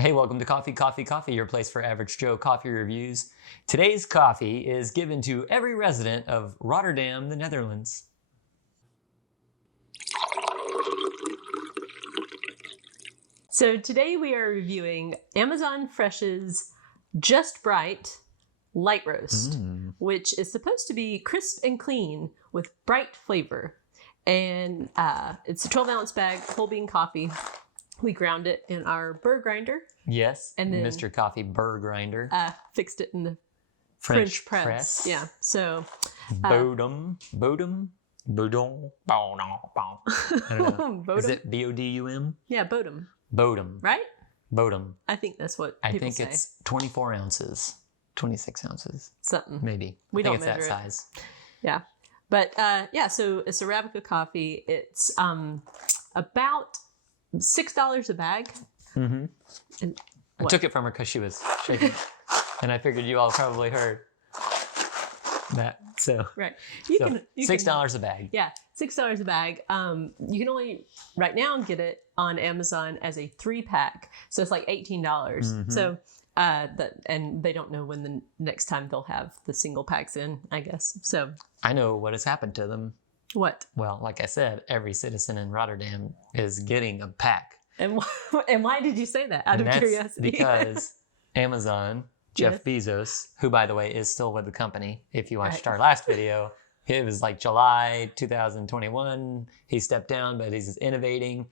Hey, welcome to Coffee, Coffee, Coffee, your place for average Joe coffee reviews. Today's coffee is given to every resident of Rotterdam, the Netherlands. So today we are reviewing Amazon Fresh's Just Bright Light Roast, which is supposed to be crisp and clean with bright flavor. And it's a 12-ounce bag, whole bean coffee. We ground it in our burr grinder. Yes, and then, Mr. Coffee burr grinder. Fixed it in the French press. Yeah, so... Bodum. I don't know. Is it B-O-D-U-M? Yeah, Bodum. Bodum. Right? Bodum. I think that's what people say. It's 24 ounces. 26 ounces. Something. Maybe. We don't measure it's that size. Yeah. But so it's Arabica coffee. It's about $6 a bag. Mm-hmm. I took it from her because she was shaking. And I figured you all probably heard that. So right. $6 a bag. Yeah, $6 a bag. You can only right now get it on Amazon as a 3-pack. So it's like $18. Mm-hmm. So and they don't know when the next time they'll have the single packs in, I guess. So I know what has happened to them. What? Well, like I said, every citizen in Rotterdam is getting a pack. And why did you say that? Out of curiosity. Because Amazon, Jeff Bezos, who, by the way, is still with the company. If you watched our last video, it was like July 2021. He stepped down, but he's innovating.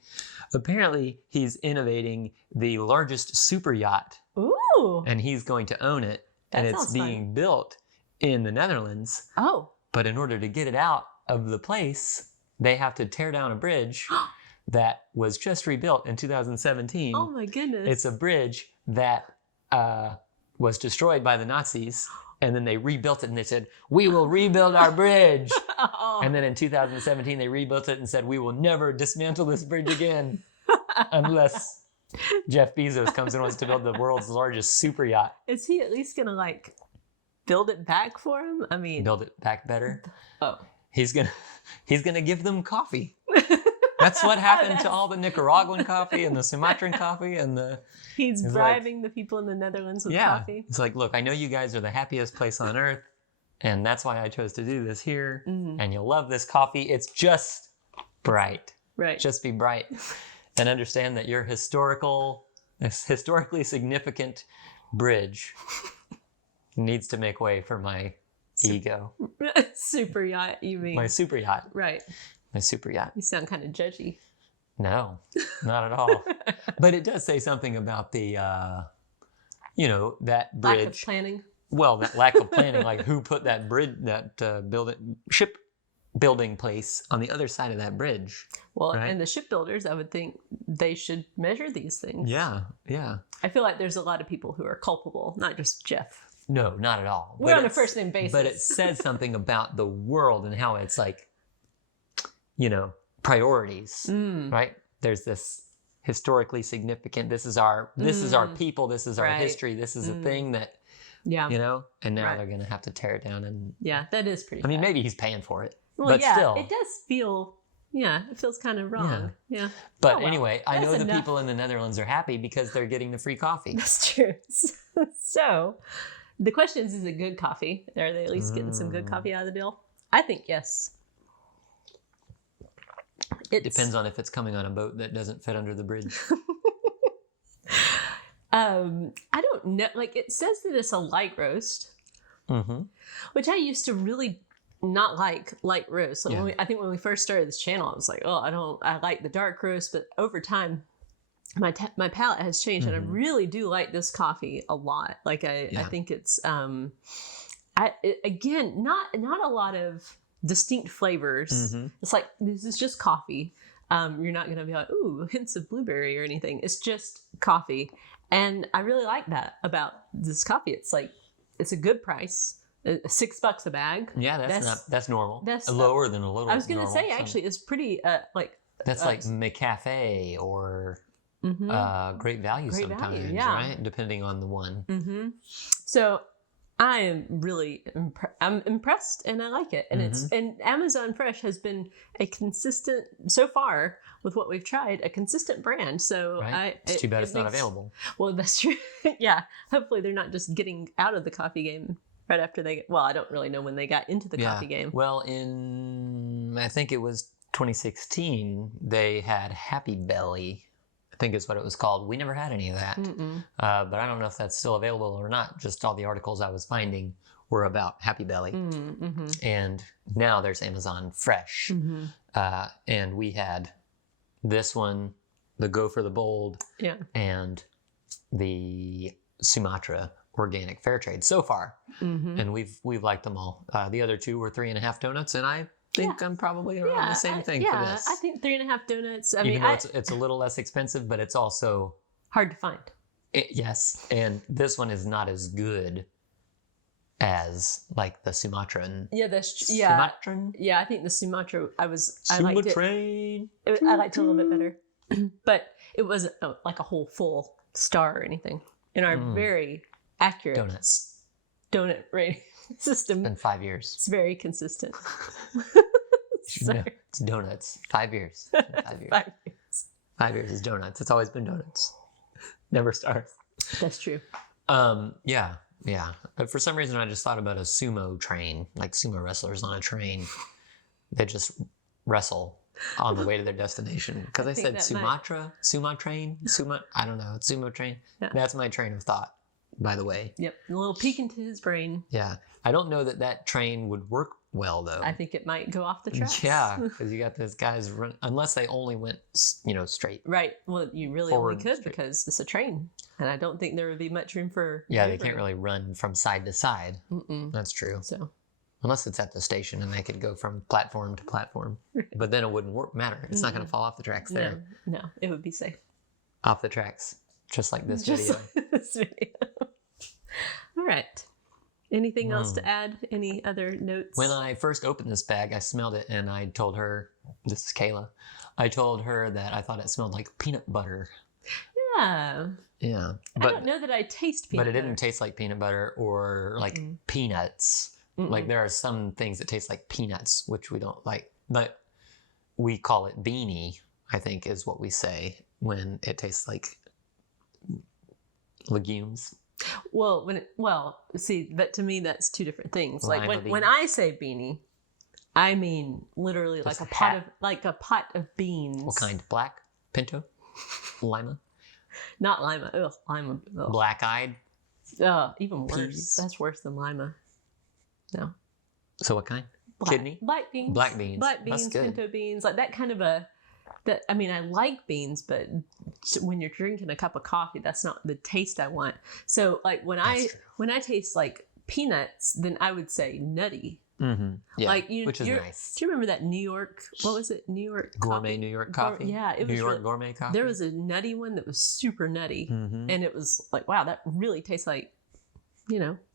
Apparently, he's innovating the largest super yacht. Ooh. And he's going to own it. That and it's being built in the Netherlands. Oh. But in order to get it out of the place, they have to tear down a bridge that was just rebuilt in 2017. Oh my goodness. It's a bridge that was destroyed by the Nazis, and then they rebuilt it and they said, we will rebuild our bridge. Oh. And then in 2017, they rebuilt it and said, we will never dismantle this bridge again unless Jeff Bezos comes and wants to build the world's largest super yacht. Is he at least going to build it back for him? I mean, build it back better. Oh. He's gonna give them coffee. That's what happened to all the Nicaraguan coffee and the Sumatran coffee and the. He's bribing the people in the Netherlands with coffee. It's like, look, I know you guys are the happiest place on earth, and that's why I chose to do this here. Mm-hmm. And you'll love this coffee. It's just bright. Right. Just be bright, and understand that your historically significant bridge needs to make way for my ego. Super yacht, you mean? My super yacht. Right. My super yacht. You sound kind of judgy. No, not at all. But it does say something about the, that bridge. Lack of planning. Well, that lack of planning, like who put that bridge, shipbuilding place on the other side of that bridge. Well, right? And the shipbuilders, I would think they should measure these things. Yeah. I feel like there's a lot of people who are culpable, not just Jeff. No, not at all. We're on a first name basis. But it says something about the world and how it's priorities, right? There's this historically significant, this is our people, this is our history, this is a thing that, and now they're going to have to tear it down. And yeah, that is pretty I mean, maybe he's paying for it, well, but still. It does feel, it feels kind of wrong. Yeah. But anyway, I know the people in the Netherlands are happy because they're getting the free coffee. That's true. So the question is it good coffee? Are they at least getting some good coffee out of the deal? I think yes. It depends on if it's coming on a boat that doesn't fit under the bridge. I don't know. It says that it's a light roast, which I used to really not like light roast. I think when we first started this channel, I was like, I like the dark roast. But over time, my palate has changed, and I really do like this coffee a lot. I think it's again not a lot of distinct flavors. It's like this is just coffee. You're not gonna be like, ooh, hints of blueberry or anything. It's just coffee, and I really like that about this coffee. It's it's a good price. $6 a bag. Yeah, that's normal. That's lower than a little. I was gonna say actually, it's pretty that's like McCafe or Great Value sometimes, right? Depending on the one. So I am really I'm impressed, and I like it. And and Amazon Fresh has been a consistent, so far with what we've tried, a consistent brand. So Right? It's too bad it's not available. Well, that's true. Yeah. Hopefully they're not just getting out of the coffee game right after well, I don't really know when they got into the coffee game. Well, I think it was 2016, they had Happy Belly, I think is what it was called. We never had any of that. But I don't know if that's still available or not. Just all the articles I was finding were about Happy Belly. And now there's Amazon Fresh. And we had this one, the Go for the Bold, and the Sumatra Organic Fair Trade so far. And we've liked them all. The other two were 3.5 donuts, and I think I'm probably around the same thing for this. I think 3.5 donuts. Even though it's a little less expensive, but it's also hard to find. Yes, and this one is not as good as like the Sumatran. Sumatran. Yeah, I think the Sumatra. I liked it. I liked it a little bit better, but it wasn't like a whole full star or anything. In our very accurate donut rating system, in 5 years, it's very consistent. No, it's donuts. 5 years. 5 years. 5 years. 5 years is donuts. It's always been donuts. Never stars. That's true. Yeah. But for some reason, I just thought about a sumo train, like sumo wrestlers on a train. They just wrestle on the way to their destination. Because I said Sumatra, I don't know, it's sumo train. Yeah. That's my train of thought, by the way. Yep, a little peek into his brain. Yeah, I don't know that train would work well, though. I think it might go off the tracks. Yeah, because you got those guys run, unless they only went, straight. Right, well, you really only could because it's a train. And I don't think there would be much room for... Yeah, they can't really run from side to side. That's true. So... Unless it's at the station and they could go from platform to platform. But then it wouldn't matter. It's not going to fall off the tracks there. No, it would be safe. Off the tracks. Just like this video. Like this video. All right. Anything else to add? Any other notes? When I first opened this bag, I smelled it and I told her, this is Kayla, I told her that I thought it smelled like peanut butter. Yeah. Yeah. But I don't know that I taste peanut butter. But it didn't taste like peanut butter or like peanuts. Like there are some things that taste like peanuts, which we don't like, but we call it beanie, I think is what we say when it tastes like legumes. Well, see, but to me that's two different things. Lima like when I say beanie, I mean literally just like a pot of beans. What kind? Black? Pinto? Lima? Not lima. Ugh, lima. Ugh. Black-eyed? Even worse. Peas? That's worse than lima. No. So what kind? Kidney? Black beans. Black beans. Black beans, That's good. pinto beans, like that kind of I mean, I like beans, but when you're drinking a cup of coffee, that's not the taste I want. So like when I taste like peanuts, then I would say nutty. Yeah, like which is nice. Do you remember that New York? What was it? New York gourmet coffee? New York coffee. Yeah, it was New York gourmet coffee. There was a nutty one that was super nutty, and it was like, wow, that really tastes like,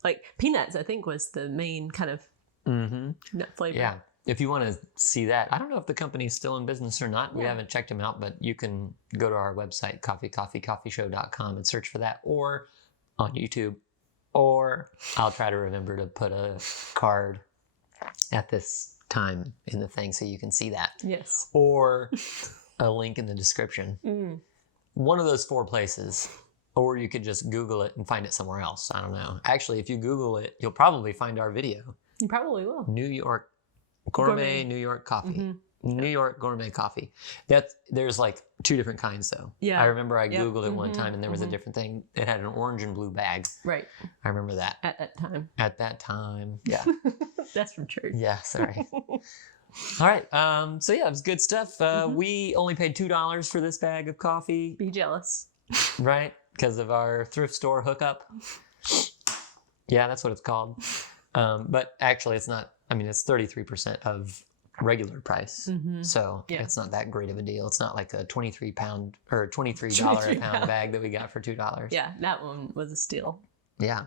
like peanuts. I think was the main kind of nut flavor. Yeah. If you want to see that, I don't know if the company's still in business or not. We haven't checked them out, but you can go to our website, coffeeshow.com, and search for that, or on YouTube, or I'll try to remember to put a card at this time in the thing so you can see that. Yes. Or a link in the description. One of those 4 places. Or you could just Google it and find it somewhere else. I don't know. Actually, if you Google it, you'll probably find our video. You probably will. New York gourmet New York coffee. New York gourmet coffee. There's like 2 different kinds though. Yeah. I remember I Googled it one time and there was a different thing. It had an orange and blue bag. Right. I remember that. At that time. At that time. Yeah. That's from church. Yeah, sorry. All right. So yeah, it was good stuff. We only paid $2 for this bag of coffee. Be jealous. Right? Because of our thrift store hookup. Yeah, that's what it's called. But actually it's not, it's 33% of regular price. So it's not that great of a deal. It's not like a 23-pound or $23 a pound bag that we got for $2. Yeah, that one was a steal. Yeah.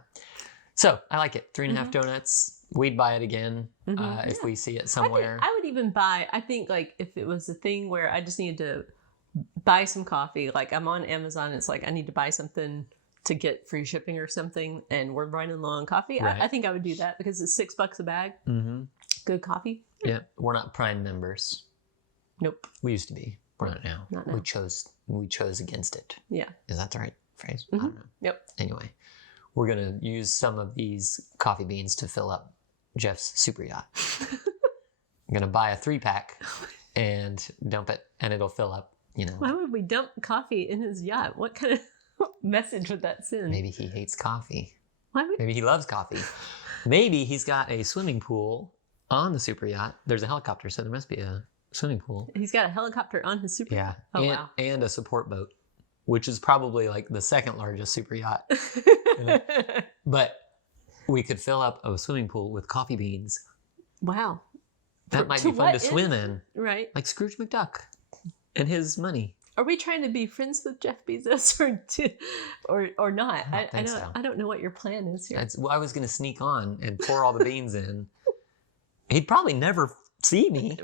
So I like it. 3.5 donuts. We'd buy it again if we see it somewhere. I would even buy, I think like if it was a thing where I just needed to buy some coffee, like I'm on Amazon, it's like I need to buy something to get free shipping or something, and we're running low on coffee, Right. I think I would do that because it's $6 a bag. Mm-hmm. Good coffee. Yeah, we're not Prime members. Nope. We used to be. We're not now. Not now. We chose against it. Yeah. Is that the right phrase? Mhm. I don't know. Yep. Anyway, we're gonna use some of these coffee beans to fill up Jeff's super yacht. I'm gonna buy a 3-pack and dump it, and it'll fill up. Why would we dump coffee in his yacht? What kind of message would that send? Maybe he hates coffee. Why would... Maybe he loves coffee. Maybe he's got a swimming pool on the super yacht. There's a helicopter, so there must be a swimming pool. He's got a helicopter on his super yacht? Oh, wow. And a support boat, which is probably like the second largest super yacht. But we could fill up a swimming pool with coffee beans. Wow. That might be fun to swim in. Right. Like Scrooge McDuck and his money. Are we trying to be friends with Jeff Bezos or not? I don't know what your plan is here. I was going to sneak on and pour all the beans in. He'd probably never see me.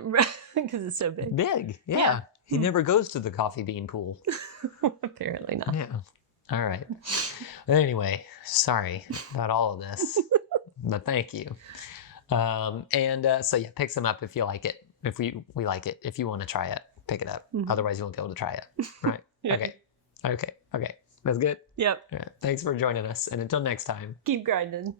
Because it's so big. Big, yeah. He never goes to the coffee bean pool. Apparently not. Yeah. All right. Anyway, sorry about all of this, but thank you. So yeah, pick some up if you like it. If we like it. If you want to try it, pick it up. Mm-hmm. Otherwise, you won't be able to try it. Right? Yeah. Okay. That's good. Yep. All right. Thanks for joining us, and until next time. Keep grinding.